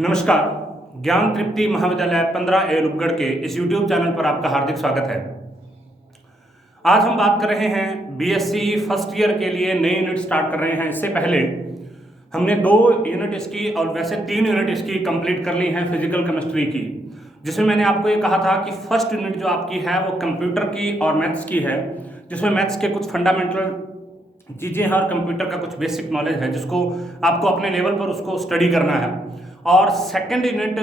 नमस्कार। ज्ञान तृप्ति महाविद्यालय 15A रूपगढ़ के इस YouTube चैनल पर आपका हार्दिक स्वागत है। आज हम बात कर रहे हैं बीएससी फर्स्ट ईयर के लिए नई यूनिट स्टार्ट कर रहे हैं। इससे पहले हमने 2 यूनिट इसकी और वैसे 3 यूनिट इसकी कंप्लीट कर ली हैं फिजिकल केमिस्ट्री की, जिसमें मैंने आपको ये कहा था कि फर्स्ट यूनिट जो आपकी है वो कंप्यूटर की और मैथ्स की है, जिसमें मैथ्स के कुछ फंडामेंटल चीज़ें हैं और कंप्यूटर का कुछ बेसिक नॉलेज है जिसको आपको अपने लेवल पर उसको स्टडी करना है। और सेकंड यूनिट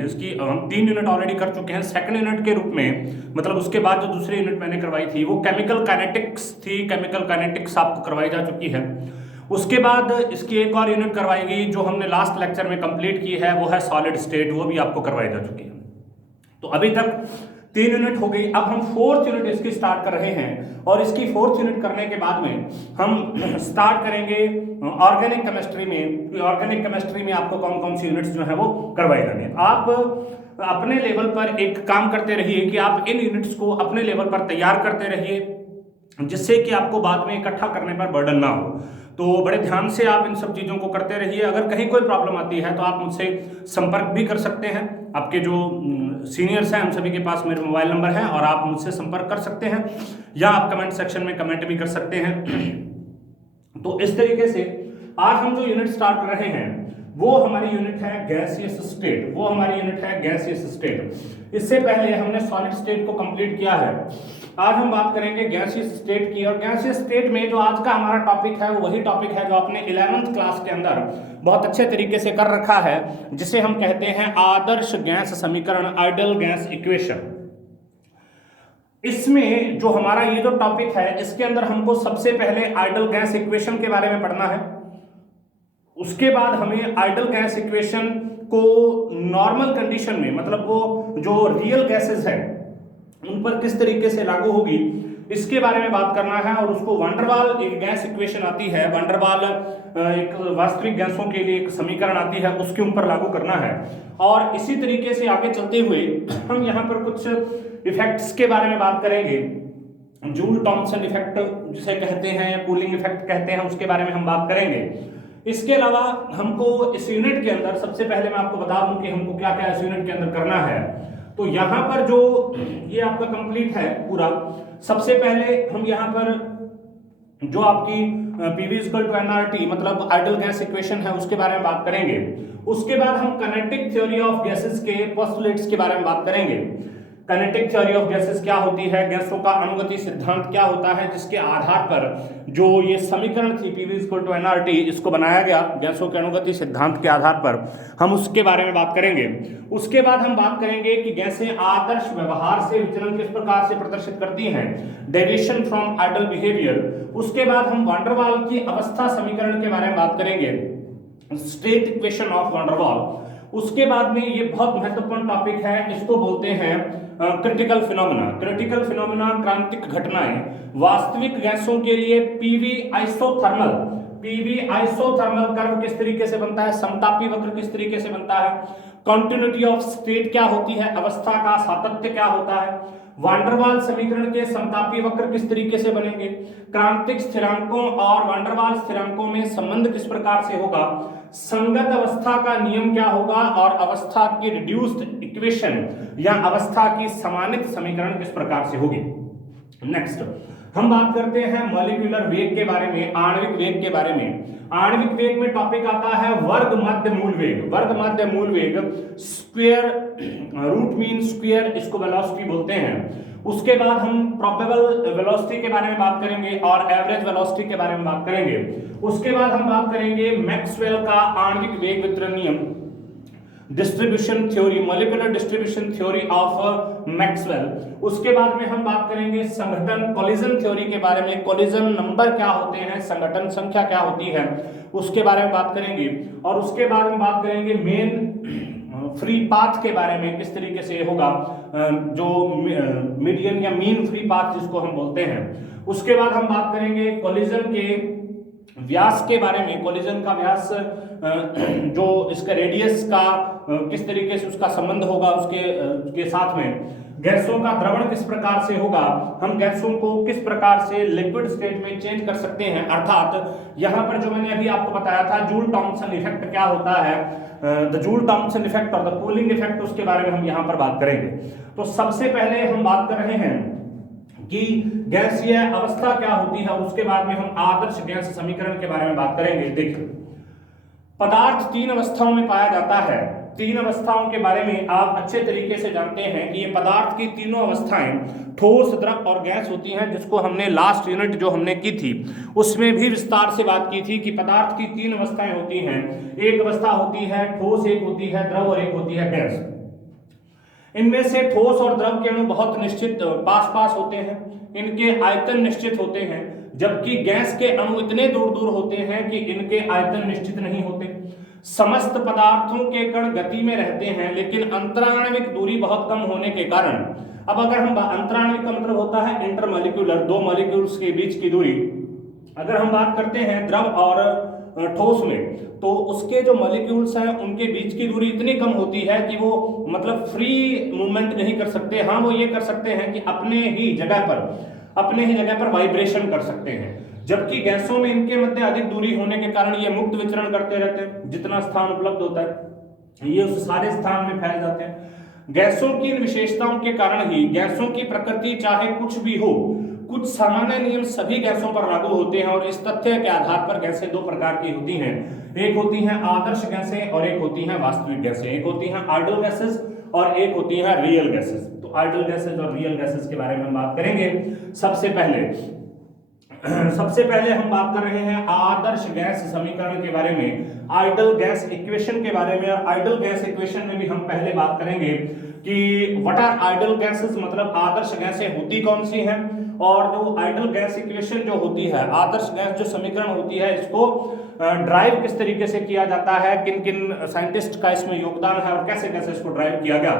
इसकी हम 3 यूनिट ऑलरेडी कर चुके हैं। सेकंड यूनिट के रूप में मतलब उसके बाद जो दूसरी यूनिट मैंने करवाई थी वो केमिकल काइनेटिक्स थी। केमिकल काइनेटिक्स आपको करवाई जा चुकी है। उसके बाद इसकी एक और यूनिट करवाई गई जो हमने लास्ट लेक्चर में कंप्लीट की है, वो है सॉलिड स्टेट, वो भी आपको करवाई जा चुकी है। तो अभी तक 3 यूनिट हो गई। अब हम 4th यूनिट इसकी स्टार्ट कर रहे हैं और इसकी 4th यूनिट करने के बाद में हम स्टार्ट करेंगे ऑर्गेनिक केमिस्ट्री में। ऑर्गेनिक केमिस्ट्री में आपको कौन कौन सी यूनिट्स जो है वो करवाई जानी। आप अपने लेवल पर एक काम करते रहिए कि आप इन यूनिट्स को अपने लेवल पर तैयार करते रहिए, जिससे कि आपको बाद में इकट्ठा करने पर बर्डन ना हो। तो बड़े ध्यान से आप इन सब चीज़ों को करते रहिए। अगर कहीं कोई प्रॉब्लम आती है तो आप मुझसे संपर्क भी कर सकते हैं। आपके जो सीनियर्स हैं उन सभी के पास मेरे मोबाइल नंबर है और आप मुझसे संपर्क कर सकते हैं, या आप कमेंट सेक्शन में कमेंट भी कर सकते हैं। तो इस तरीके से आज हम जो यूनिट स्टार्ट कर रहे हैं वो हमारी यूनिट है गैसियस स्टेट। वो हमारी यूनिट है गैसियस स्टेट। इससे पहले हमने सॉलिड स्टेट को कंप्लीट किया है। आज हम बात करेंगे गैसियस स्टेट की। और गैसियस स्टेट में जो आज का हमारा टॉपिक है वो वही टॉपिक है जो आपने 11th क्लास के अंदर बहुत अच्छे तरीके से कर रखा है, जिसे हम कहते हैं आदर्श गैस समीकरण, आइडियल गैस इक्वेशन। इसमें जो हमारा ये जो टॉपिक है इसके अंदर हमको सबसे पहले आइडियल गैस इक्वेशन के बारे में पढ़ना है। उसके बाद हमें आइडियल गैस इक्वेशन को नॉर्मल कंडीशन में, मतलब वो जो रियल गैसेस हैं उन पर किस तरीके से लागू होगी, इसके बारे में बात करना है। और उसको वंडरवाल एक गैस इक्वेशन आती है, वंडरवाल एक वास्तविक गैसों के लिए एक समीकरण आती है, उसके ऊपर लागू करना है। और इसी तरीके से आगे चलते हुए हम यहाँ पर कुछ इफेक्ट्स के बारे में बात करेंगे। जूल थॉमसन इफेक्ट जिसे कहते हैं, कूलिंग इफेक्ट कहते हैं, उसके बारे में हम बात करेंगे। इसके अलावा हमको इस यूनिट के अंदर सबसे पहले मैं आपको बता दूं कि हमको क्या क्या इस यूनिट के अंदर करना है। तो यहाँ पर जो ये आपका कंप्लीट है पूरा, सबसे पहले हम यहाँ पर जो आपकी PV इक्वल टू nRT मतलब आइडियल गैस इक्वेशन है उसके बारे में बात करेंगे। उसके बाद हम काइनेटिक थ्योरी ऑफ गैसेस के पोस्टुलेट्स के बारे में बात करेंगे। काइनेटिक थ्योरी ऑफ गैसेस क्या होती है, गैसों का अनुगति सिद्धांत क्या होता है, जिसके आधार पर जो ये समीकरण थी PV इक्वल टू nRT इसको बनाया गया गैसों के अनुगति सिद्धांत के आधार पर, हम उसके बारे में बात करेंगे। उसके बाद हम बात करेंगे कि गैसें आदर्श व्यवहार से विचलन किस प्रकार से प्रदर्शित करती हैं, डेविएशन फ्रॉम आइडियल बिहेवियर। उसके बाद हम वंडरवाल की अवस्था समीकरण के बारे में बात करेंगे, स्टेट इक्वेशन ऑफ वंडरवाल। उसके बाद में ये बहुत महत्वपूर्ण टॉपिक है, इसको बोलते हैं क्रिटिकल फिनोमेना। क्रिटिकल फिनोमेना क्रांतिक घटनाएं, वास्तविक गैसों के लिए पीवी आइसोथर्मल कर्व किस तरीके से बनता है, समतापी वक्र किस तरीके से बनता है, कंटिन्यूटी ऑफ स्टेट क्या होती है, अवस्था का सातत्य क्या होता है, वांडरवाल समीकरण के समतापी वक्र किस तरीके से बनेंगे, क्रांतिक स्थिरांकों और वांडरवाल स्थिरांकों में संबंध किस प्रकार से होगा, संगत अवस्था का नियम क्या होगा, और अवस्था की रिड्यूस्ड इक्वेशन या अवस्था की समानित समीकरण किस प्रकार से होगी। नेक्स्ट हम बात करते हैं मॉलिक्यूलर वेग के बारे में, आणविक वेग के बारे में। आणविक वेग में टॉपिक आता है वर्ग मध्य मूल वेग। वर्ग मध्य मूल वेग स्क्वायर रूट मीन स्क्वायर, इसको वेलोसिटी बोलते हैं। उसके बाद हम प्रोबेबल वेलोसिटी के बारे में बात करेंगे और एवरेज वेलोसिटी के बारे में बात करेंगे। उसके बाद हम बात करेंगे मैक्सवेल का आणविक वेग वितरण नियम, distribution theory, molecular distribution theory of Maxwell. उसके बाद में हम बात करेंगे संघटन कोलिजन थ्योरी के बारे में, कोलिजन नंबर क्या होते हैं, संघटन संख्या क्या होती है, उसके बारे में बात करेंगे। और उसके बाद में बात करेंगे मेन फ्री पाथ के बारे में, किस तरीके से होगा, जो मीडियन या मीन फ्री पाथ जिसको हम बोलते हैं। उसके बाद हम बात करेंगे कोलिजन के व्यास के बारे में, कोलिजन का व्यास जो इसका रेडियस का किस तरीके से उसका संबंध होगा उसके साथ में। गैसों का द्रवण किस प्रकार से होगा, हम गैसों को किस प्रकार से लिक्विड स्टेट में चेंज कर सकते हैं, अर्थात यहां पर जो मैंने अभी आपको बताया था जूल थॉम्पसन इफेक्ट क्या होता है, द जूल थॉम्पसन इफेक्ट और द कूलिंग इफेक्ट, उसके बारे में हम यहां पर बात करेंगे। तो सबसे पहले हम बात कर रहे हैं कि गैसीय अवस्था क्या होती है और उसके बाद में हम आदर्श गैस समीकरण के बारे में बात करेंगे। देखिए, पदार्थ तीन अवस्थाओं में पाया जाता है। तीन अवस्थाओं के बारे में आप अच्छे तरीके से जानते हैं कि ये पदार्थ की तीनों अवस्थाएं ठोस, द्रव और गैस होती हैं, जिसको हमने लास्ट यूनिट जो हमने की थी उसमें भी विस्तार से बात की थी कि पदार्थ की तीन अवस्थाएं होती हैं। एक अवस्था होती है ठोस, एक होती है द्रव और एक होती है गैस। इनमें से ठोस और द्रव के अणु बहुत निश्चित पास पास होते हैं, इनके आयतन निश्चित होते हैं, जबकि गैस के अणु इतने दूर दूर होते हैं कि इनके आयतन निश्चित नहीं होते। समस्त पदार्थों के कण गति में रहते हैं, लेकिन अंतराण्विक दूरी बहुत कम होने के कारण, अब अगर हम अंतराण्विक का मतलब होता है इंटरमॉलिक्यूलर, दो मॉलिक्यूल्स के बीच की दूरी, अगर हम बात करते हैं द्रव और ठोस में, तो उसके जो मॉलिक्यूल्स हैं उनके बीच की दूरी इतनी कम होती है कि वो मतलब फ्री मूवमेंट नहीं कर सकते। हाँ, वो ये कर सकते हैं कि अपने ही जगह पर वाइब्रेशन कर सकते हैं, जबकि गैसों में इनके मध्य अधिक दूरी होने के कारण ये मुक्त विचरण करते रहते हैं। जितना स्थान उपलब्ध होता है ये उस सारे स्थान में फैल जाते हैं। गैसों की इन विशेषताओं के कारण ही गैसों की प्रकृति चाहे कुछ भी हो, कुछ सामान्य नियम सभी गैसों पर लागू होते हैं, और इस तथ्य के आधार पर गैसें दो प्रकार की होती हैं। एक होती हैं आदर्श गैसें और एक होती हैं वास्तविक गैसें। एक होती हैं आइडियल गैसेस और एक होती हैं रियल गैसेस। तो आइडियल गैसेस और रियल गैसेस के बारे में हम बात करेंगे। सबसे पहले हम बात कर रहे हैं आदर्श गैस समीकरण के बारे में, आइडियल गैस इक्वेशन के बारे में। और आइडियल गैस इक्वेशन में भी हम पहले बात करेंगे कि व्हाट आर आइडियल गैसेस, मतलब आदर्श गैसें होती कौन सी हैं, और जो आइडियल गैस इक्वेशन जो होती है, आदर्श गैस जो समीकरण होती है, इसको ड्राइव किस तरीके से किया जाता है, किन किन साइंटिस्ट का इसमें योगदान है और कैसे कैसे इसको ड्राइव किया गया।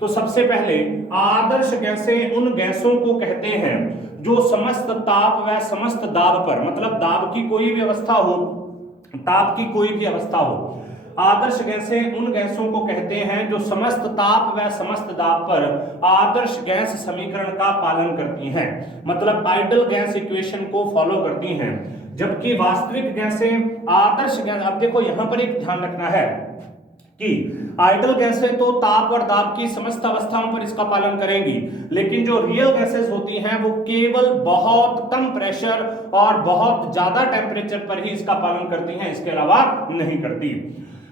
तो सबसे पहले आदर्श गैसें उन गैसों को कहते हैं जो समस्त ताप व समस्त दाब पर, मतलब दाब की कोई भी अवस्था हो, ताप की कोई भी अवस्था हो, आदर्श गैसें उन गैसों को कहते हैं जो समस्त ताप व समस्त दाब पर आदर्श गैस समीकरण का पालन करती हैं, मतलब आइडियल गैस इक्वेशन को फॉलो करती हैं। जबकि वास्तविक गैसें आदर्श गैस, अब देखो यहां पर एक ध्यान रखना है कि आइडियल गैसें तो ताप और दाब की समस्त अवस्थाओं पर इसका पालन करेंगी, लेकिन जो रियल गैसेस होती हैं वो केवल बहुत कम प्रेशर और बहुत ज्यादा टेम्परेचर पर ही इसका पालन करती हैं, इसके अलावा नहीं करती।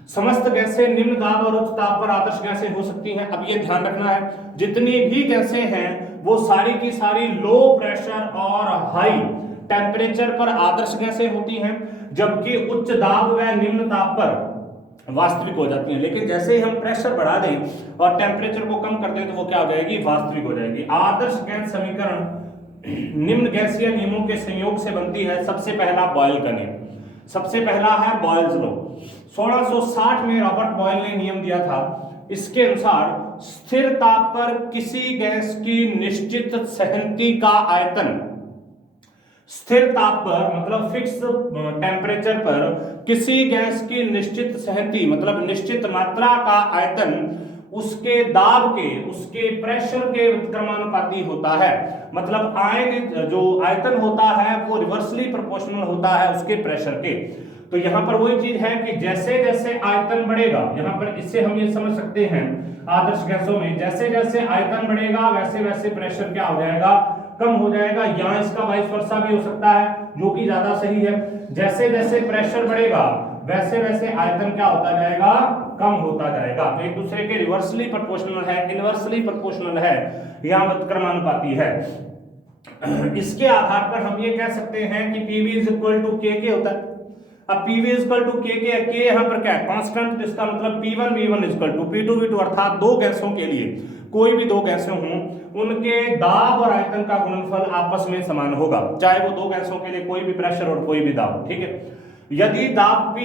समस्त गैसें निम्न दाब और उच्च ताप पर आदर्श गैसें हो सकती हैं। अब ये ध्यान रखना है, जितनी भी गैसें हैं वो सारी की सारी लो प्रेशर और हाई टेम्परेचर पर आदर्श गैसें होती हैं, जबकि उच्च दाब व निम्न ताप पर वास्तविक हो जाती हैं। लेकिन जैसे ही हम प्रेशर बढ़ा दें और टेम्परेचर को कम कर दें तो वो क्या हो जाएगी, वास्तविक हो जाएगी। आदर्श गैस समीकरण निम्न गैसीय नियमों के संयोग से बनती है। सबसे पहला बॉयल का नियम, सबसे पहला है बॉयल्स लॉ। 1660 में रॉबर्ट बॉयल ने नियम दिया था। इसके अनुसार स्थिर ताप पर किसी गैस की निश्चित सहनती का आयतन, स्थिर ताप पर मतलब फिक्स टेम्परेचर पर किसी गैस की निश्चित सहनती मतलब निश्चित मात्रा का आयतन उसके दाब के, उसके प्रेशर के क्रमानुपाती होता है। मतलब आयन जो आयतन होता है वो रिवर्सली प्रोपोर्शनल होता है उसके प्रेशर के। तो यहां पर वही चीज है कि जैसे जैसे आयतन बढ़ेगा, यहां पर इससे हम ये समझ सकते हैं आदर्श गैसों में जैसे जैसे आयतन बढ़ेगा वैसे वैसे प्रेशर क्या हो जाएगा, कम हो जाएगा। यहाँ इसका वाइस वर्सा भी हो सकता है, जो कि ज्यादा सही है। जैसे जैसे प्रेशर बढ़ेगा वैसे वैसे आयतन क्या होता जाएगा, कम होता जाएगा। तो एक दूसरे के रिवर्सली प्रोपोर्शनल है, इनवर्सली प्रोपोर्शनल है, यहाँ क्रमानुपाती है। इसके आधार पर हम ये कह सकते हैं कि PV इज इक्वल टू के होता है। अब PV इज इक्वल टू के यहाँ पर क्या है, कांस्टेंट। इसका मतलब P1 V1 is equal to P2 V2, अर्थात दो गैसों के लिए, कोई भी दो गैसें हों, उनके दाब और आयतन का गुणनफल आपस में समान होगा, चाहे वो दो गैसों के लिए कोई भी प्रेशर और कोई भी दाब। ठीक है, यदि दाब P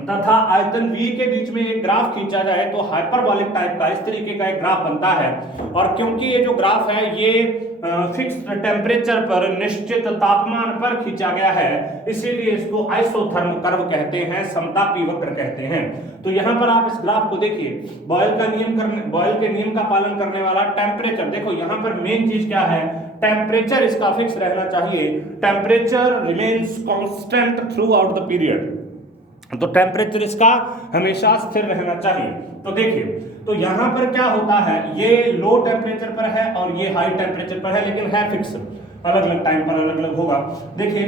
तथा आयतन V के बीच में एक ग्राफ खींचा जाए तो हाइपरबोलिक टाइप का इस तरीके का एक ग्राफ बनता है। और क्योंकि ये जो ग्राफ है ये फिक्स्ड टेम्परेचर पर, निश्चित तापमान पर खींचा गया है, इसीलिए इसको आइसोथर्म कर्व कहते हैं, समतापी वक्र कहते हैं। तो यहां पर आप इस ग्राफ को देखिए, बॉयल के नियम का पालन करने वाला टेम्परेचर, देखो यहां पर मेन चीज क्या है, टेम्परेचर इसका फिक्स रहना चाहिए, temperature remains constant through out the period, तो टेम्परेचर इसका हमेशा स्थिर रहना चाहिए। तो देखिए, तो यहां पर क्या होता है, ये लो टेम्परेचर पर है और ये हाई टेम्परेचर पर है, लेकिन है फिक्स, अलग अलग टाइम पर अलग अलग होगा। देखिए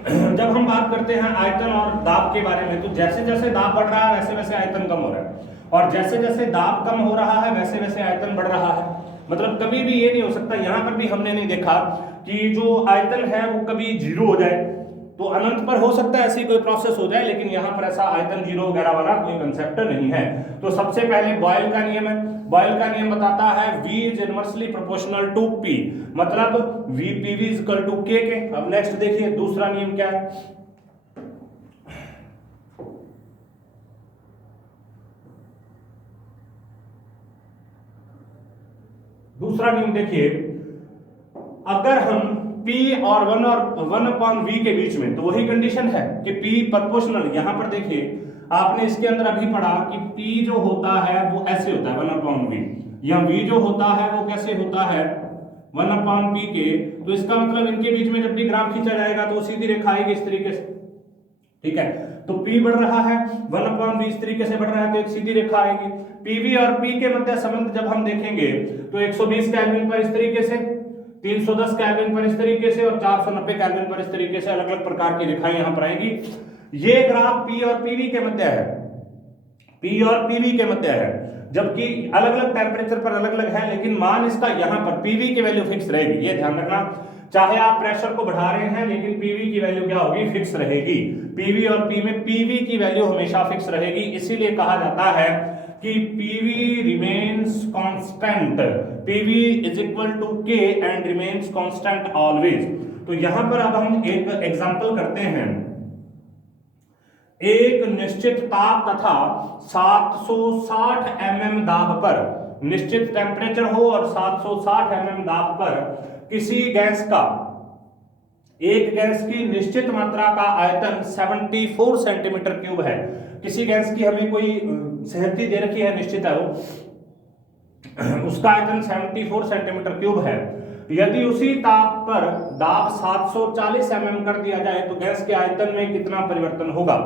जब हम बात करते हैं आयतन और दाब के बारे में, तो जैसे जैसे दाब बढ़ रहा है वैसे वैसे आयतन कम हो रहा है, और जैसे जैसे दाब कम हो रहा है वैसे वैसे आयतन बढ़ रहा है। मतलब कभी भी ये नहीं हो सकता, यहां पर भी हमने नहीं देखा कि जो आयतन है वो कभी जीरो हो जाए, तो अनंत पर हो सकता है ऐसी कोई प्रोसेस हो जाए, लेकिन यहां पर ऐसा आयतन जीरो वगैरह वाला कोई कंसेप्ट नहीं है। तो सबसे पहले बॉयल का नियम है, बॉयल का नियम बताता है V is inversely proportional to P, मतलब V PV is equal to K के। अब नेक्स्ट देखिए दूसरा नियम क्या है, दूसरा नियम देखिए, अगर हम P और 1/V के बीच में, तो वही कंडीशन है कि P प्रोपोर्शनल, यहां पर देखिए आपने इसके अंदर अभी पढ़ा कि P जो होता है वो ऐसे होता है 1/V, या V जो होता है वो कैसे होता है 1/P के। तो इसका मतलब इनके बीच में जब भी ग्राफ खींचा जाएगा तो सीधी रेखा आएगी इस तरीके से, ठीक है। तो P बढ़ रहा है, 1/V इस तरीके से बढ़ रहा है, तो एक सीधी रेखा आएगी। PV और P के मध्य संबंध जब हम देखेंगे तो 120 केल्विन पर इस तरीके से, 310 केल्विन पर इस तरीके से, और 490 केल्विन पर इस तरीके से अलग अलग प्रकार की रेखाएं यहां पर आएंगी। ये ग्राफ P और PV के मध्य है, P और PV के मध्य है, जबकि अलग अलग टेम्परेचर पर अलग अलग है, लेकिन मान इसका यहां पर PV की वैल्यू फिक्स रहेगी, ये ध्यान रखना। चाहे आप प्रेशर को बढ़ा रहे हैं लेकिन PV की वैल्यू क्या होगी, फिक्स रहेगी। PV और P में PV की वैल्यू हमेशा फिक्स रहेगी, इसीलिए कहा जाता है कि PV remains constant, PV is equal to K and remains constant always. तो यहां पर अब हम एक एग्जांपल करते हैं, एक निश्चित ताप तथा 760 mm दाब पर, निश्चित टेम्परेचर हो और 760 mm दाब पर किसी गैस का, एक गैस की निश्चित मात्रा का आयतन 74 सेंटीमीटर क्यूब है। किसी गैस की हमें कोई सहमति दे रखी है, निश्चित है वो, उसका आयतन 74 सेंटीमीटर क्यूब है। यदि उसी ताप पर दाब 740 mm कर दिया जाए तो गैस के आयतन में कितना परिवर्तन होगा।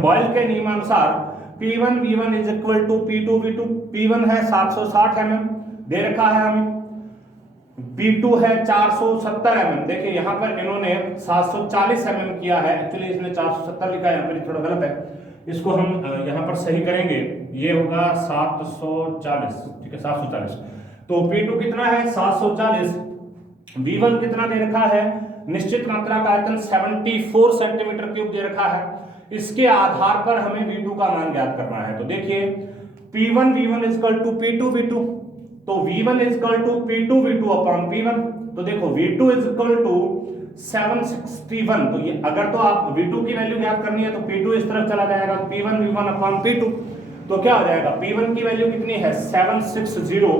बॉयल के नियमानुसार P1 V1 is equal to P2 V2, P1 है 760 mm दे रखा है हमें, P2 है 470 mm। देखिए यहाँ पर इन्होंने 740 mm किया है, एक्चुअली इसने 470 लिखा है, यहाँ पर थोड़ा गलत है, इसको हम यहाँ पर सही करेंगे, ये होगा 740, ठीक है 740। तो P2 कितना है 740, V1 कितना दे रखा है, निश्चित मात्रा का आयतन 74 सेंटीमीटर क्यूब दे रखा है। इसके आधार पर हमें V2 का मान ज्ञात करना है। तो देखिए P1 V1 is equal to P2 V2, तो V1 is equal to P2 V2 upon P1। तो देखो V2 इज इक्वल टू 761, तो ये अगर तो आप V2 की वैल्यू ज्ञात करनी है तो P2 इस तरफ चला जाएगा, P1 V1 अपॉन P2, तो क्या हो जाएगा, P1 की वैल्यू कितनी है 760,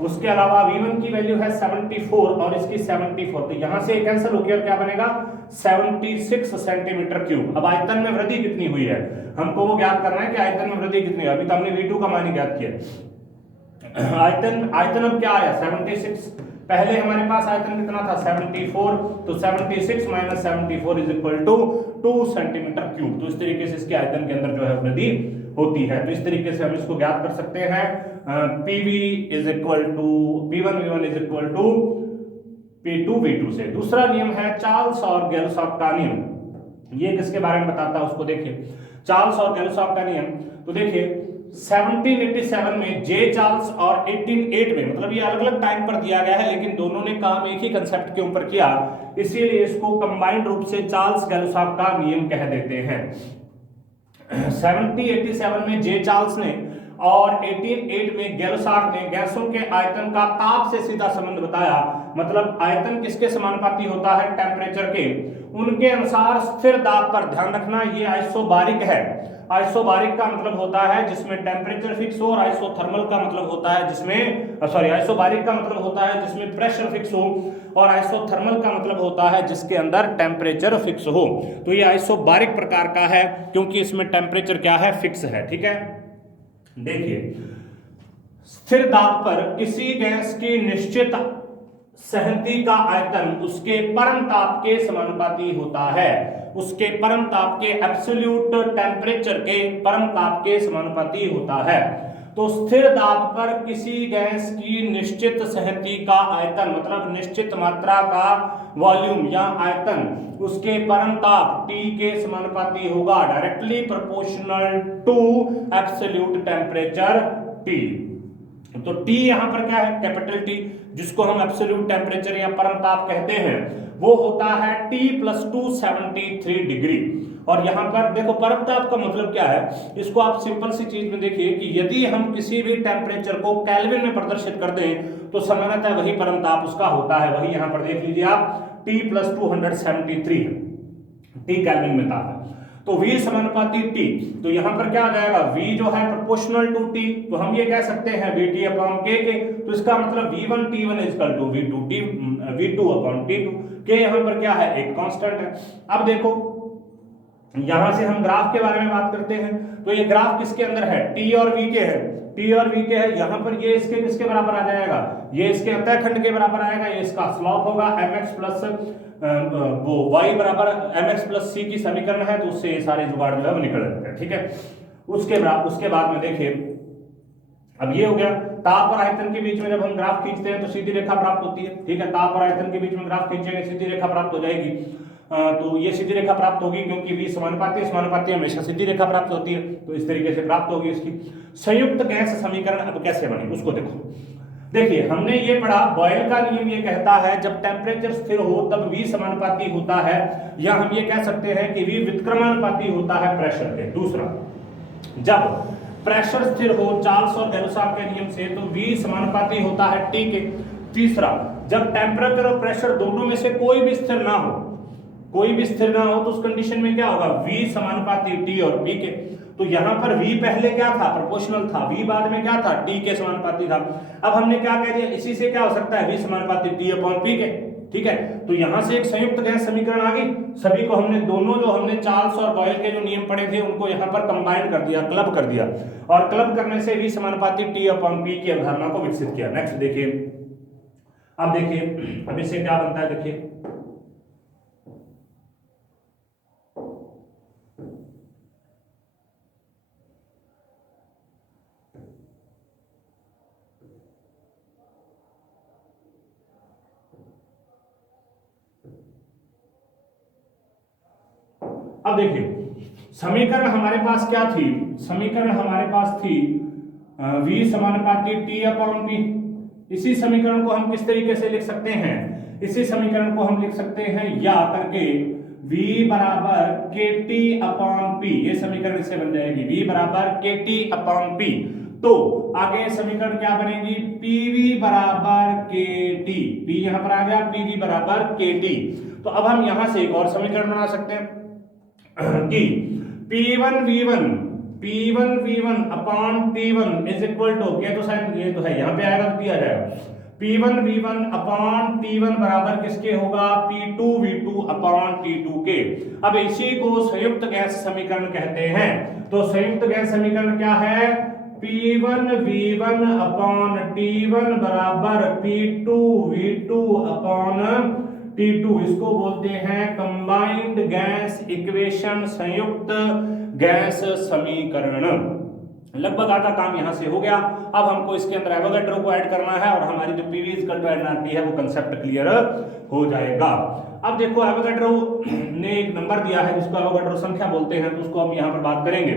उसके अलावा V1 की वैल्यू है 74 और इसकी 74, तो यहां से कैंसिल हो गया और क्या बनेगा 76 सेंटीमीटर क्यूब। अब आयतन में वृद्धि कितनी हुई है, हमको वो ज्ञात करना है कि आयतन में वृद्धि कितनी है। अभी तो हमने V2 का मान ही ज्ञात किया। आयतन अब क्या आया 76, पहले हमारे पास आयतन कितना था 74, तो 76 minus 74 is equal to 2 centimetre cube. तो इस तरीके से इसके आयतन के अंदर जो है वृद्धि होती है। तो इस तरीके से हम इसको ज्ञात कर सकते हैं, PV is equal to P1 V1 is equal to P2 V2 से। दूसरा नियम है चार्ल्स और गेलसॉप का नियम, ये किसके बारे में बताता है उसको देखिए, चार्ल्स और गेलसॉप का नियम। तो देखिए 1787 में जे चार्ल्स और 1808 में, मतलब ये अलग अलग टाइम पर दिया गया है लेकिन दोनों ने काम एक ही कंसेप्ट के ऊपर किया, इसीलिए इसको कंबाइंड रूप से चार्ल्स गेलसॉप का नियम कह देते हैं। 1787 में जे चार्ल्स ने और 1808 में गेलसॉप ने गैसों के आयतन का ताप से सीधा संबंध बताया, मतलब आयतन किसके समानुपाती होता है, टेम्परेचर के। उनके अनुसार स्थिर दाब पर, ध्यान रखना ये आइसोबारिक है, आइसोबारिक का मतलब होता है जिसमें टेम्परेचर फिक्स हो, और आइसोथर्मल का मतलब होता है जिसमें आइसोबारिक का मतलब होता है जिसमें प्रेशर फिक्स हो, और आइसोथर्मल का मतलब होता है जिसके अंदर टेम्परेचर फिक्स हो। तो ये आइसोबारिक प्रकार का है क्योंकि इसमें टेम्परेचर क्या है, फिक्स है। ठीक है, देखिए स्थिर दाब पर किसी गैस की निश्चित सहती का आयतन उसके परम ताप के समानुपाती होता है, उसके परम ताप के एब्सोल्यूट टेम्परेचर के परम ताप के समानुपाती होता है। तो स्थिर दाब पर किसी गैस की निश्चित सहती का आयतन मतलब निश्चित मात्रा का वॉल्यूम या आयतन उसके परम ताप T के समानुपाती होगा, directly proportional to absolute temperature T। तो T यहां पर क्या है, कैपिटल T, जिसको हम एब्सोल्यूट टेम्परेचर या परम ताप कहते हैं, वो होता है T + 273 डिग्री। और यहां पर देखो परम ताप का मतलब क्या है, इसको आप सिंपल सी चीज में देखिए कि यदि हम किसी भी टेम्परेचर को केल्विन में प्रदर्शित कर दें तो सामान्यतः वही परम ताप उसका होता है। वही यहां पर देख लीजिए आप, T + 273 है, T केल्विन में ताप है। तो V समानुपाती T, तो यहां पर क्या आ जाएगा, V जो है प्रोपोर्शनल टू T, तो हम ये कह सकते हैं VT/K के। तो इसका मतलब V1T1 = V2/T2, K यहां पर क्या है, एक कांस्टेंट है। अब देखो यहां से हम ग्राफ के बारे में बात करते हैं, तो ये ग्राफ किसके अंदर है, T और V के है, T और V के है। यहां पर ये इसके किसके बराबर आ जाएगा, ये इसके अंतःखंड के बराबर आएगा, ये इसका स्लोप होगा mx प्लस वो y बराबर mx + c की समीकरण है, तो उससे ये सारे जुगाड़ जो है वो निकल जाते हैं। ठीक है, उसके बाद में देखिए अब ये हो गया, ताप और आयतन के बीच में जब हम ग्राफ खींचते हैं तो सीधी रेखा प्राप्त होती है। ठीक है, ताप और आयतन के बीच में ग्राफ खींचेंगे सीधी रेखा प्राप्त हो जाएगी। तो ये सीधी रेखा प्राप्त होगी क्योंकि V समानुपाती हमेशा सीधी रेखा प्राप्त होती है, तो इस तरीके से प्राप्त होगी इसकी। संयुक्त गैस समीकरण अब कैसे बने उसको देखो। देखिए हमने ये पढ़ा, बॉयल का नियम ये कहता है जब टेम्परेचर स्थिर हो तब V समानुपाती होता है, या हम ये कह सकते हैं कि V व्युत्क्रमानुपाती होता है प्रेशर के। दूसरा, जब प्रेशर स्थिर हो चार्ल्स और गैलुसाफ के नियम से तो V समानुपाती होता है T के। तीसरा, जब टेम्परेचर और प्रेशर दोनों में से कोई भी स्थिर ना हो तो उस कंडीशन में क्या होगा, V समानुपाती T और P के। तो यहां पर V पहले क्या था, प्रोपोर्शनल था, V बाद में क्या था, T के समानुपाती था। अब हमने क्या कह दिया, इसी से क्या हो सकता है, V समानुपाती T/P के। ठीक है, तो यहां से एक संयुक्त गैस समीकरण आ गई। सभी को हमने दोनों जो हमने चार्ल्स और बॉयल के जो नियम पढ़े थे उनको यहां पर कंबाइन कर दिया, क्लब कर दिया, और क्लब करने से V समानुपाती T/P की अवधारणा को विकसित किया। नेक्स्ट देखिए, अब देखिए अब इससे क्या बनता है, देखिए अब देखिए समीकरण हमारे पास क्या थी, समीकरण हमारे पास थी V समानुपाती T/P। इसी समीकरण को हम किस तरीके से लिख सकते हैं, इसी समीकरण को हम लिख सकते हैं या करके V = KT/P, ये समीकरण इससे बन जाएगी, V = KT/P। तो आगे समीकरण क्या बनेगी, PV = KT, P यहां पर आ गया, PV = KT। तो अब हम यहां से एक और समीकरण बना सकते हैं कि P1V1 T1 क्या, तो साइन ये तो है यहां पे आएगा तो दिया जाएगा, P1V1 T1 बराबर किसके होगा, P2V2 T2 के। अब इसी को संयुक्त गैस समीकरण कहते हैं। तो संयुक्त गैस समीकरण क्या है, P1V1 T1 बराबर P2V2 T2, इसको बोलते हैं कंबाइंड गैस इक्वेशन, संयुक्त गैस समीकरण। लगभग आधा काम यहां से हो गया। अब हमको इसके अंदर एवोगैड्रो को ऐड करना है और हमारी जो PV = NRT है वो कंसेप्ट क्लियर हो जाएगा। अब देखो एवोगैड्रो ने एक नंबर दिया है जिसको एवोगैड्रो संख्या बोलते हैं, तो उसको हम यहां पर बात करेंगे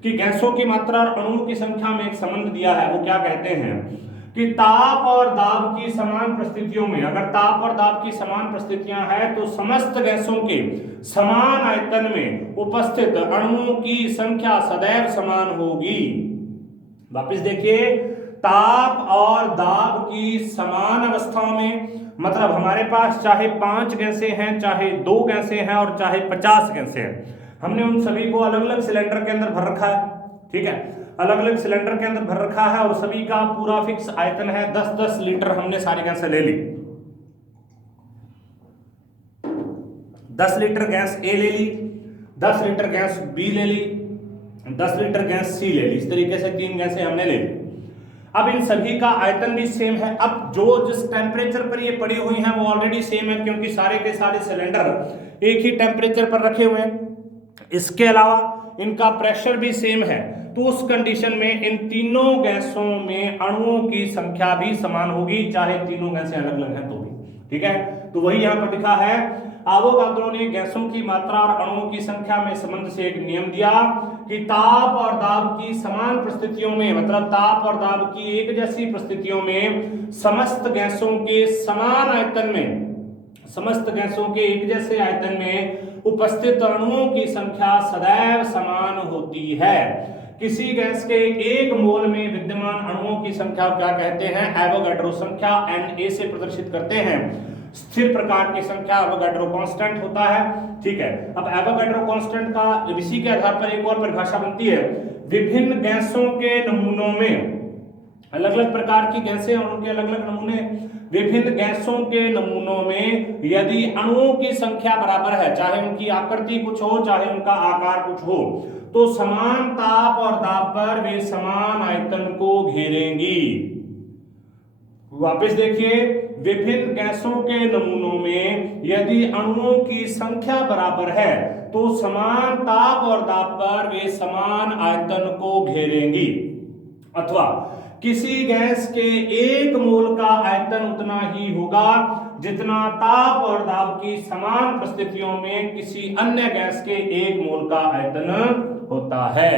कि गैसों की मात्रा और अणुओं की संख्या में एक संबंध दिया है। वो क्या कहते हैं कि ताप और दाब की समान परिस्थितियों में, अगर ताप और दाब की समान परिस्थितियां हैं तो समस्त गैसों के समान आयतन में उपस्थित अणुओं की संख्या सदैव समान होगी। वापस देखिए, ताप और दाब की समान अवस्थाओं में, मतलब हमारे पास चाहे 5 गैसें हैं, चाहे 2 गैसें हैं और चाहे 50 गैसें हैं, हमने उन सभी को अलग अलग सिलेंडर के अंदर भर रखा है, ठीक है, अलग अलग सिलेंडर के अंदर भर रखा है और सभी का पूरा फिक्स आयतन है 10-10 लीटर। हमने सारी गैस ले ली, 10 लीटर गैस ए ले ली, 10 लीटर गैस बी ले ली, 10 लीटर गैस सी ले ली। इस तरीके से 3 गैसें हमने ले ली। अब इन सभी का आयतन भी सेम है। अब जो जिस टेम्परेचर पर ये पड़ी हुई हैं वो ऑलरेडी सेम है, क्योंकि सारे के सारे सिलेंडर एक ही टेम्परेचर पर रखे हुए हैं। इसके अलावा इनका प्रेशर भी सेम है, तो उस कंडीशन में इन तीनों गैसों में अणुओं की संख्या भी समान होगी, चाहे तीनों गैसें अलग अलग हैं तो भी, ठीक है। तो वही यहां पर लिखा है, आवोगाद्रो ने गैसों की मात्रा और अणुओं की संख्या में संबंध से एक नियम दिया कि ताप और दाब की समान परिस्थितियों में, मतलब ताप और दाब की एक जैसी परिस्थितियों में समस्त गैसों के समान आयतन में, समस्त गैसों के एक जैसे आयतन में उपस्थित अणुओं की संख्या सदैव समान होती है। किसी गैस के 1 मोल में विद्यमान अणुओं की संख्या क्या कहते हैं? एवोगाड्रो संख्या, Na से प्रदर्शित करते हैं। स्थिर प्रकार की संख्या एवोगाड्रो कांस्टेंट होता है, ठीक है। अब एवोगाड्रो कांस्टेंट का इसी के आधार पर एक और परिभाषा बनती है, विभिन्न गैसों के नमूनों में, अलग अलग प्रकार की गैसें और उनके अलग अलग नमूने, विभिन्न गैसों के नमूनों में यदि अणुओं की संख्या बराबर है, चाहे उनकी आकृति कुछ हो चाहे उनका आकार कुछ हो, तो समान ताप और दाब पर वे समान आयतन को घेरेंगी। वापस देखिए, विभिन्न गैसों के नमूनों में यदि अणुओं की संख्या बराबर है तो समान ताप और दाब पर वे समान आयतन को घेरेंगी, अथवा किसी गैस के 1 मोल का आयतन उतना ही होगा जितना ताप और दाब की समान परिस्थितियों में किसी अन्य गैस के 1 मोल का आयतन होता है।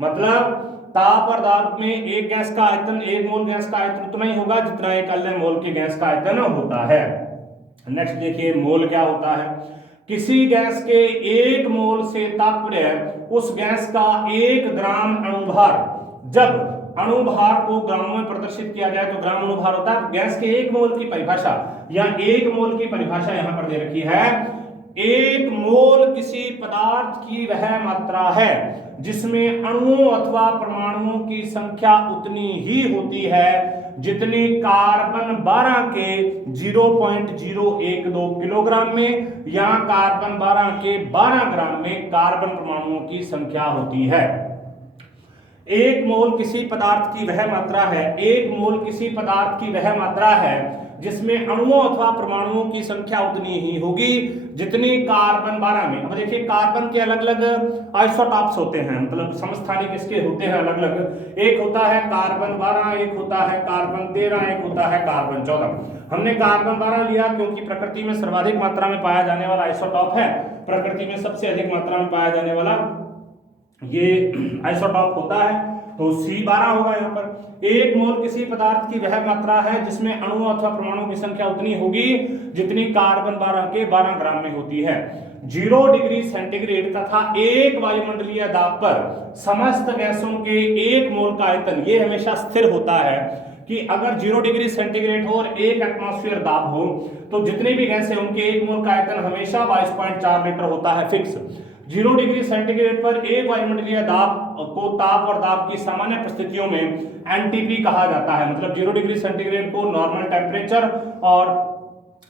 मतलब ताप और दाब में एक गैस का आयतन, 1 मोल गैस का आयतन उतना ही होगा जितना एक अन्य मोल की गैस का आयतन होता है। नेक्स्ट देखिए, मोल क्या होता है? किसी गैस के 1 मोल से तात्पर्य उस गैस का 1 ग्राम अणुभार। जब अणुभार को ग्रामों में प्रदर्शित किया जाए तो ग्राम अणुभार होता है। गैस के 1 मोल की परिभाषा या 1 मोल की परिभाषा यहां पर दे रखी है, 1 मोल किसी पदार्थ की वह मात्रा है जिसमें अणुओं अथवा परमाणुओं की संख्या उतनी ही होती है जितनी कार्बन 12 के 0.012 किलोग्राम में या कार्बन 12 के 12 ग्राम में कार्बन परमाणुओं की संख्या होती है। 1 मोल किसी पदार्थ की वह मात्रा है, 1 मोल किसी पदार्थ की वह मात्रा है जिसमें अणुओं अथवा परमाणुओं की संख्या उतनी ही होगी जितनी कार्बन 12 में। अब देखिए, कार्बन के अलग अलग आइसोटॉप्स होते हैं, मतलब समस्थानिक इसके होते हैं अलग अलग। एक होता है कार्बन 12, एक होता है कार्बन 13, एक होता है कार्बन 14। हमने कार्बन 12 लिया क्योंकि प्रकृति में सर्वाधिक मात्रा में पाया जाने वाला आइसोटॉप है, प्रकृति में सबसे अधिक मात्रा में पाया जाने वाला ये आइसोटॉप होता है, तो C12 होगा यहाँ पर। 1 मोल किसी पदार्थ की वह मात्रा है जिसमें अणुओं अथवा परमाणुओं की संख्या उतनी होगी जितनी कार्बन 12 के 12 ग्राम में होती है। 0 डिग्री सेंटीग्रेड तथा 1 वायुमंडलीय दाब पर समस्त गैसों के 1 मोल का आयतन, ये हमेशा स्थिर होता है कि अगर 0 डिग्री सेंटीग्रेड हो और 1 एटमॉस्फेयर दाब हो तो जितनी भी गैसें उनके 1 मोल का आयतन हमेशा 22.4 लीटर होता है फिक्स। 0 डिग्री सेंटीग्रेड पर 1 वायुमंडलीय दाब को ताप और दाब की सामान्य परिस्थितियों में एनटीपी कहा जाता है। मतलब 0 डिग्री सेंटीग्रेड को नॉर्मल टेम्परेचर और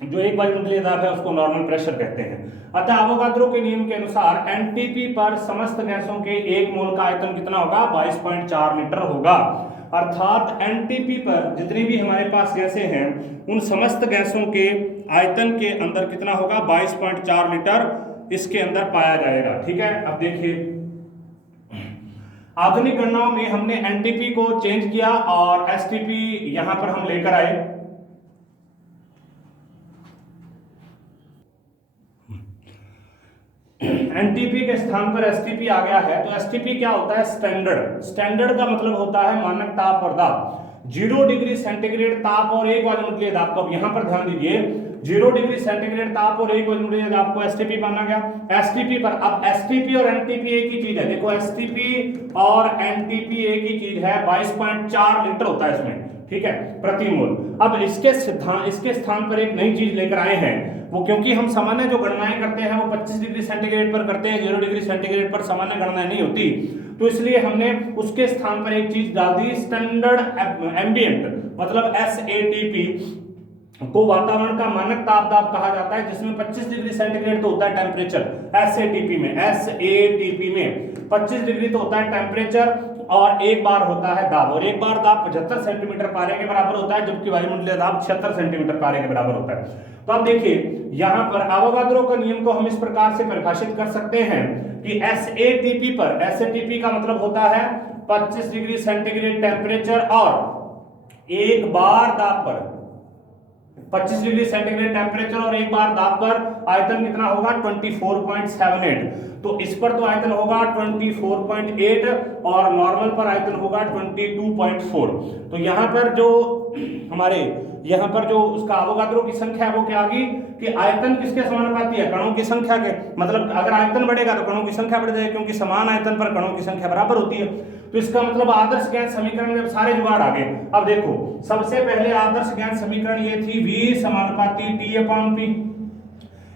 जो 1 वायुमंडलीय दाब है उसको नॉर्मल प्रेशर कहते हैं। अतः अवोगाद्रो के नियम के अनुसार एनटीपी पर समस्त गैसों के 1 मोल का आयतन कितना होगा? 22.4 लीटर होगा। अर्थात एनटीपी पर जितनी भी हमारे पास गैसें हैं उन समस्त गैसों के आयतन के अंदर कितना होगा? 22.4 लीटर इसके अंदर पाया जाएगा, ठीक है। अब देखिए, आधुनिक गणनाओं में हमने एनटीपी को चेंज किया और एसटीपी यहां पर हम लेकर आए। एनटीपी के स्थान पर एसटीपी आ गया है, तो एसटीपी क्या होता है? स्टैंडर्ड। स्टैंडर्ड का मतलब होता है मानक ताप और दाब। 0 डिग्री सेंटीग्रेड ताप और 1 वायुमंडलीय दाब को, यहां पर ध्यान दीजिए, 0 डिग्री सेंटीग्रेड ताप और 1 वायुमंडलीय दाब को एसटीपी माना गया। एसटीपी पर, अब एसटीपी और एनटीपी एक ही चीज है। देखो, एसटीपी और एनटीपी एक ही चीज है। 22.4 लीटर होता है इसमें, ठीक है, प्रति मोल। अब इसके स्थान पर एक नई चीज लेकर आए हैं, वो क्योंकि हम सामान्य जो गणनाएं करते हैं वो 25 डिग्री सेंटीग्रेड पर करते हैं, 0 डिग्री सेंटीग्रेड पर सामान्य गणनाएं नहीं होती, तो इसलिए हमने उसके स्थान पर एक चीज डाल दी, स्टैंडर्ड एम्बिएंट, मतलब SATP को वातावरण का मानक तापदाब कहा जाता है, जिसमें 25 डिग्री सेंटीग्रेड तो होता है टेम्परेचर। SATP में 25 डिग्री तो होता है टेम्परेचर, और एक बार होता है दाब, और एक बार दाब 75 सेंटीमीटर पारे के बराबर होता है, जबकि वायुमंडलीय दाब 76 सेंटीमीटर पारे के बराबर होता है। तो अब देखिए यहां पर अवोगाद्रो का नियम को हम इस प्रकार से परिभाषित कर सकते हैं कि SATP पर, SATP का मतलब होता है 25 डिग्री सेंटीग्रेड टेम्परेचर, और एक बार दाब पर 25 डिग्री सेंटीग्रेड टेम्परेचर और एक बार दाब पर आयतन कितना होगा 24.78। तो इस पर तो आयतन होगा 24.8 और नॉर्मल पर आयतन होगा 22.4। तो यहाँ पर जो उसका अवोगाद्रो की संख्या है वो क्या आ गई कि आयतन किसके समानुपाती है, कणों की संख्या के। मतलब अगर आयतन बढ़ेगा तो कणों की संख्या बढ़ जाएगी, क्योंकि समान आयतन पर कणों की संख्या बराबर होती है। तो इसका मतलब आदर्श गैस समीकरण में सारे जुगाड़ आ गए। अब देखो सबसे पहले आदर्श गैस समीकरण ये थी V समानुपाती T/P,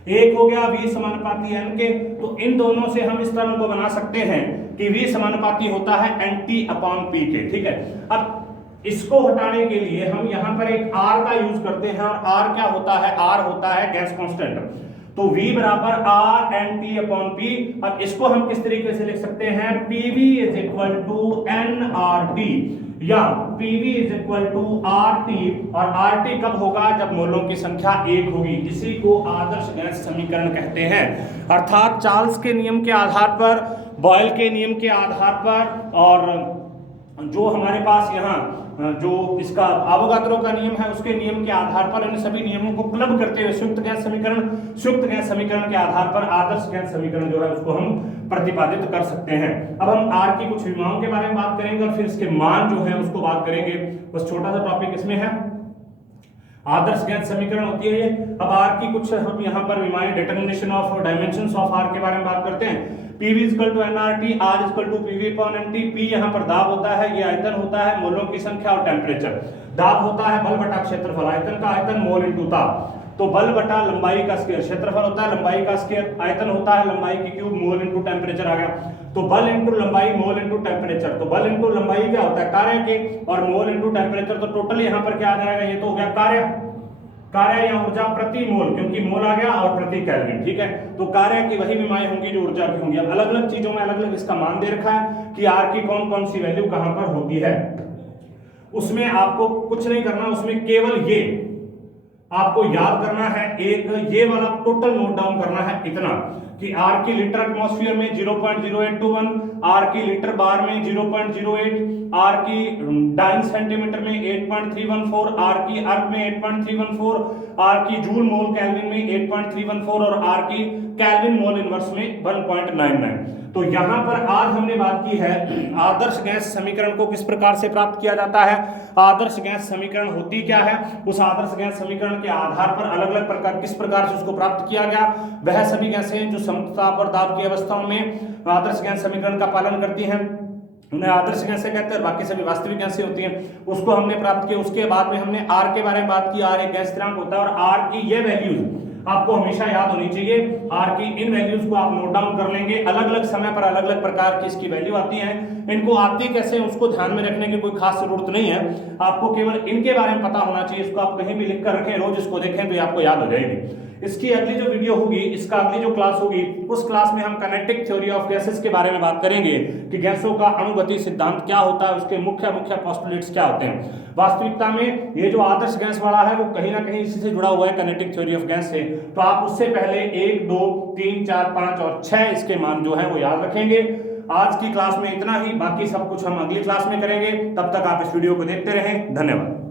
एक हो गया V समानुपाती N के। तो इन दोनों से हम इस तरह को बना सकते हैं कि V समानुपाती होता है NT/P के, ठीक है। अब इसको हटाने के लिए हम यहां पर एक R का यूज करते हैं, और R क्या होता है, R होता है गैस कांस्टेंट। तो V बराबर R NT/P। अब इसको हम किस तरीके से लिख सकते हैं, PV = nRT, या PV = RT, और RT कब होगा, जब मोलों की संख्या 1 होगी। इसी को आदर्श गैस समीकरण कहते हैं। अर्थात चार्ल्स के नियम के आधार पर, बॉयल के नियम के आधार पर, और जो हमारे पास यहाँ जो इसका अवोगाद्रो का नियम है उसके नियम के आधार पर, इन सभी नियमों को क्लब करते हुए संयुक्त गैस समीकरण के आधार पर आदर्श गैस समीकरण जो है उसको हम प्रतिपादित कर सकते हैं। अब हम R की कुछ विमाओं के बारे में बात करेंगे और फिर इसके मान जो है उसको बात करेंगे। बस छोटा सा टॉपिक इसमें है, आदर्श गैस समीकरण होती है ये। अब R की कुछ हम यहाँ पर विमाएं, determination of dimensions of R के बारे में बात करते हैं। PV = nRT, R = PV/NT। P यहाँ पर दाब होता है, ये आयतन होता है, मोलों की संख्या और टेम्परेचर। दाब होता है बल बटा क्षेत्रफल, आयतन का आयतन मोल इंटू ताप। तो बल बटा लंबाई का स्क्वायर, क्षेत्रफल होता है लंबाई का स्क्वायर, आयतन होता है लंबाई की क्यूब, मोल इंटू टेम्परेचर आ गया। तो बल इंटू लंबाई, मोल इंटू टेम्परेचर। तो बल इंटू लंबाई क्या होता है, कार्य के, और मोल इंटू टेम्परेचर। तो टोटल यहाँ पर क्या आ जाएगा, ये तो हो गया कार्य या ऊर्जा प्रति मोल, क्योंकि मोल आ गया, और प्रति केल्विन, ठीक है। तो कार्य की वही विमाएं होंगी जो ऊर्जा की होंगी। अब अलग अलग चीजों में अलग अलग इसका मान दे रखा है कि R की कौन कौन सी वैल्यू कहां पर होती है। उसमें आपको कुछ नहीं करना, उसमें केवल ये आपको याद करना है, एक ये वाला टोटल नोट डाउन करना है इतना कि R की लीटर एटमॉस्फेयर में 0.0821, R की लीटर बार में 0.08, R की डाइन सेंटीमीटर में 8.314, R की अर्ग में 8.314, R की जूल मोल केल्विन में 8.314, और R की केल्विन मोल इनवर्स में 1.99। तो यहां पर आज हमने बात की है आदर्श गैस समीकरण को किस प्रकार से प्राप्त किया जाता है, आदर्श गैस समीकरण होती क्या है, उस आदर्श गैस समीकरण के आधार पर अलग अलग प्रकार किस प्रकार से उसको प्राप्त किया गया। वह सभी गैसें जो समताप और दाब की अवस्थाओं में आदर्श गैस समीकरण का पालन करती हैं उन्हें आदर्श गैसें कहते हैं, और बाकी सभी वास्तविक गैसें होती हैं, उसको हमने प्राप्त किया। उसके बाद में हमने R के बारे में बात की। R एक गैस स्थिरांक होता है, और R की ये वैल्यूज आपको हमेशा याद होनी चाहिए। R की इन वैल्यूज को आप नोट डाउन कर लेंगे। अलग अलग समय पर अलग अलग प्रकार की इसकी वैल्यू आती हैं, इनको आती कैसे उसको ध्यान में रखने की कोई खास जरूरत नहीं है, आपको केवल इनके बारे में पता होना चाहिए। इसको आप कहीं भी लिख कर रखें, रोज इसको देखें तो ये आपको याद हो जाएगी। इसकी अगली जो वीडियो होगी, इसका अगली जो क्लास होगी, उस क्लास में हम काइनेटिक थ्योरी ऑफ गैसेस के बारे में बात करेंगे कि गैसों का अणुगति सिद्धांत क्या होता है, उसके मुख्य पोस्टुलेट्स क्या होते हैं। वास्तविकता में ये जो आदर्श गैस वाला है वो कहीं ना कहीं इसी से जुड़ा हुआ है काइनेटिक थ्योरी ऑफ गैस से। तो आप उससे पहले 1, 2, 3, 4, 5 और 6 इसके मान जो है वो याद रखेंगे। आज की क्लास में इतना ही, बाकी सब कुछ हम अगली क्लास में करेंगे। तब तक आप इस वीडियो को देखते रहें। धन्यवाद।